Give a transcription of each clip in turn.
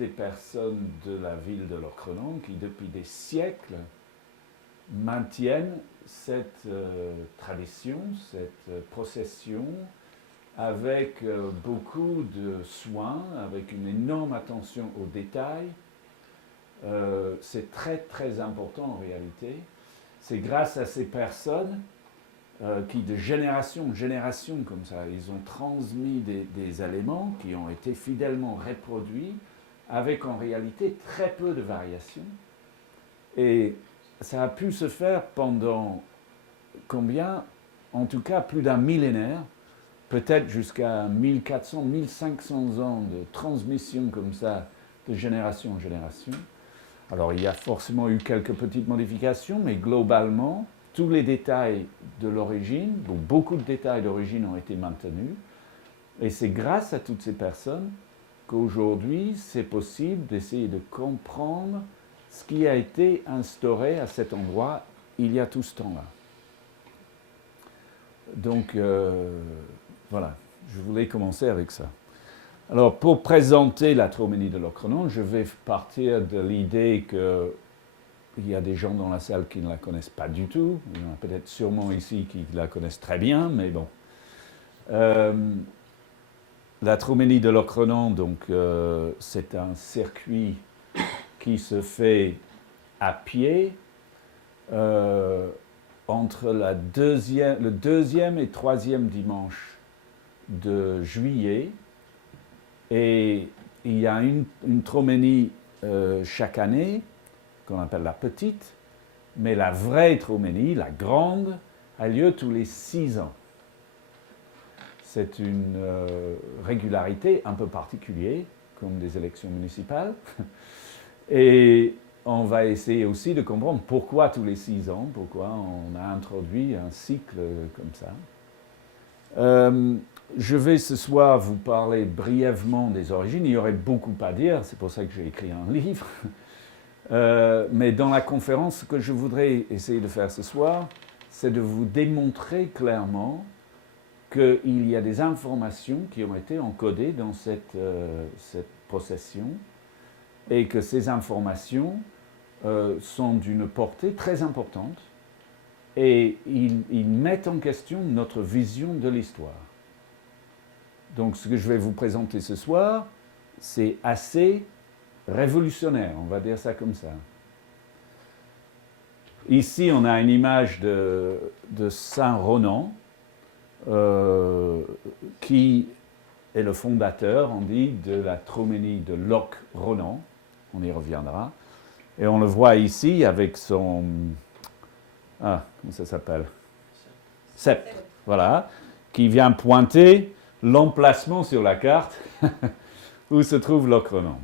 les personnes de la ville de Locronan qui, depuis des siècles, maintiennent cette tradition, cette procession, avec beaucoup de soins, avec une énorme attention aux détails. C'est très très important en réalité. C'est grâce à ces personnes qui, de génération en génération, comme ça, ils ont transmis des éléments qui ont été fidèlement reproduits, avec en réalité très peu de variations. Et ça a pu se faire pendant combien? En tout cas, plus d'un millénaire, peut-être jusqu'à 1400, 1500 ans de transmission comme ça, de génération en génération. Alors, il y a forcément eu quelques petites modifications, mais globalement, tous les détails de l'origine, donc beaucoup de détails d'origine ont été maintenus. Et c'est grâce à toutes ces personnes qu'aujourd'hui, c'est possible d'essayer de comprendre ce qui a été instauré à cet endroit il y a tout ce temps-là. Donc, voilà, je voulais commencer avec ça. Alors, pour présenter la Troménie de Locronan, je vais partir de l'idée qu'il y a des gens dans la salle qui ne la connaissent pas du tout. Il y en a peut-être sûrement ici qui la connaissent très bien, mais bon. La Troménie de Locronan, donc, c'est un circuit qui se fait à pied entre le deuxième et troisième dimanche de juillet. Et il y a une Troménie chaque année, qu'on appelle la petite, mais la vraie Troménie, la grande, a lieu tous les 6 ans. C'est une régularité un peu particulière, comme des élections municipales. Et on va essayer aussi de comprendre pourquoi tous les 6 ans, pourquoi on a introduit un cycle comme ça. Je vais ce soir vous parler brièvement des origines. Il y aurait beaucoup à dire, c'est pour ça que j'ai écrit un livre. Mais dans la conférence, ce que je voudrais essayer de faire ce soir, c'est de vous démontrer clairement qu'il y a des informations qui ont été encodées dans cette procession et que ces informations sont d'une portée très importante et ils mettent en question notre vision de l'histoire. Donc ce que je vais vous présenter ce soir, c'est assez révolutionnaire, on va dire ça comme ça. Ici, on a une image de Saint Ronan, qui est le fondateur, on dit, de la Troménie de Locronan. On y reviendra. Et on le voit ici avec son... Ah, comment ça s'appelle? Sceptre. Voilà. Qui vient pointer l'emplacement sur la carte où se trouve Locronan.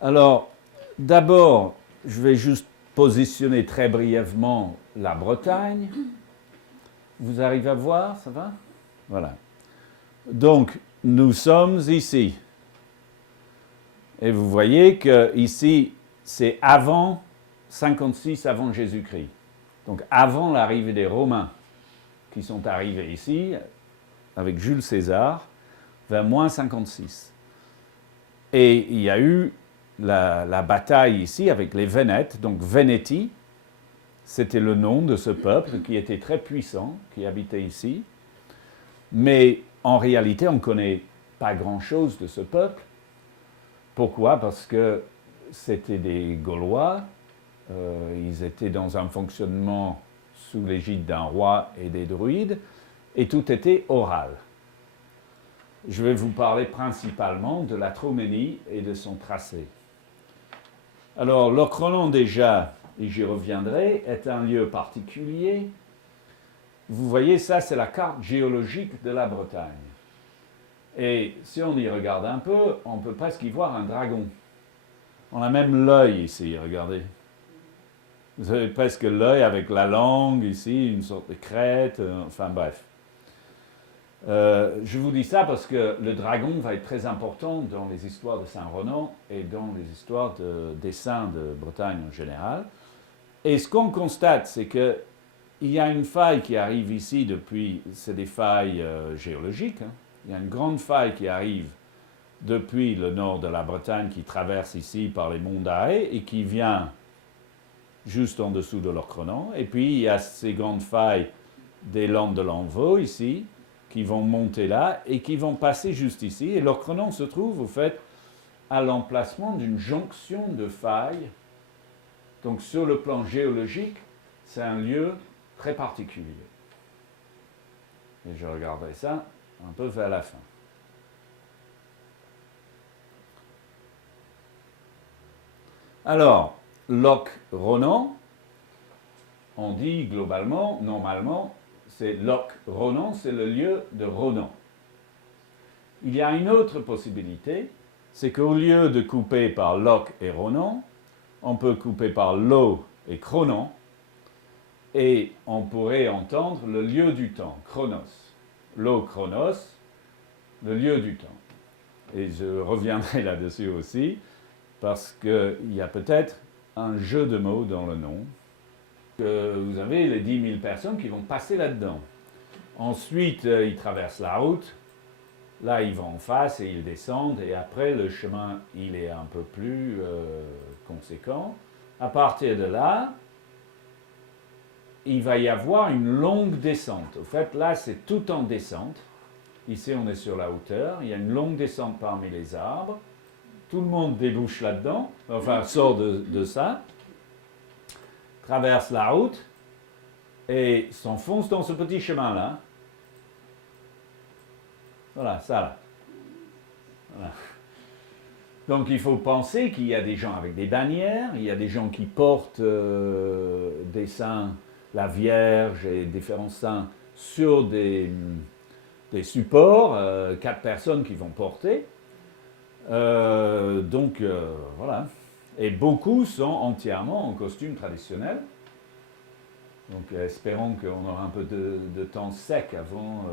Alors, d'abord, je vais juste positionner très brièvement la Bretagne. Vous arrivez à voir, ça va? Voilà. Donc, nous sommes ici. Et vous voyez que ici, c'est avant 56 avant Jésus-Christ. Donc, avant l'arrivée des Romains qui sont arrivés ici, avec Jules César, vers moins 56. Et il y a eu la bataille ici avec les Vénètes, donc Vénétie, c'était le nom de ce peuple qui était très puissant, qui habitait ici. Mais en réalité, on ne connaît pas grand-chose de ce peuple. Pourquoi? Parce que c'était des Gaulois, ils étaient dans un fonctionnement sous l'égide d'un roi et des druides, et tout était oral. Je vais vous parler principalement de la Troménie et de son tracé. Alors, Locronan déjà, et j'y reviendrai, est un lieu particulier. Vous voyez, ça c'est la carte géologique de la Bretagne. Et si on y regarde un peu, on peut presque y voir un dragon. On a même l'œil ici, regardez. Vous avez presque l'œil avec la langue ici, une sorte de crête, enfin bref. Je vous dis ça parce que le dragon va être très important dans les histoires de Saint-Ronan et dans les histoires des saints de Bretagne en général. Et ce qu'on constate, c'est qu'il y a une faille qui arrive ici depuis, c'est des failles géologiques, hein. Il y a une grande faille qui arrive depuis le nord de la Bretagne, qui traverse ici par les monts d'Arrée et qui vient juste en dessous de Locronan. Et puis il y a ces grandes failles des Landes de Lanvaux ici, qui vont monter là et qui vont passer juste ici. Et Locronan se trouve, au fait, à l'emplacement d'une jonction de failles. Donc sur le plan géologique, c'est un lieu très particulier. Et je regarderai ça un peu vers la fin. Alors, Loch Ronan, on dit globalement, normalement, c'est Loch Ronan, c'est le lieu de Ronan. Il y a une autre possibilité, c'est qu'au lieu de couper par Loch et Ronan, on peut couper par Lo et Cronan, et on pourrait entendre le lieu du temps, Chronos. Lo Chronos, le lieu du temps. Et je reviendrai là-dessus aussi, parce qu'il y a peut-être un jeu de mots dans le nom. Vous avez les 10 000 personnes qui vont passer là-dedans. Ensuite, ils traversent la route. Là, ils vont en face et ils descendent. Et après, le chemin, il est un peu plus conséquent. À partir de là, il va y avoir une longue descente. Au fait, là, c'est tout en descente. Ici, on est sur la hauteur. Il y a une longue descente parmi les arbres. Tout le monde débouche là-dedans, enfin sort de ça, traverse la route et s'enfonce dans ce petit chemin-là. Voilà, ça là. Voilà. Donc il faut penser qu'il y a des gens avec des bannières, il y a des gens qui portent des saints, la Vierge et différents saints sur des supports, 4 personnes qui vont porter. Voilà. Et beaucoup sont entièrement en costume traditionnel. Donc espérons qu'on aura un peu de temps sec avant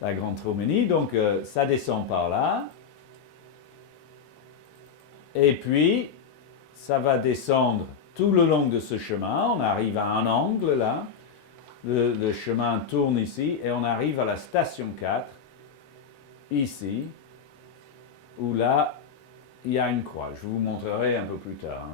la grande Troménie. Donc ça descend par là. Et puis ça va descendre tout le long de ce chemin. On arrive à un angle là. Le chemin tourne ici et on arrive à la station 4, ici, où là, il y a une croix. Je vous montrerai un peu plus tard.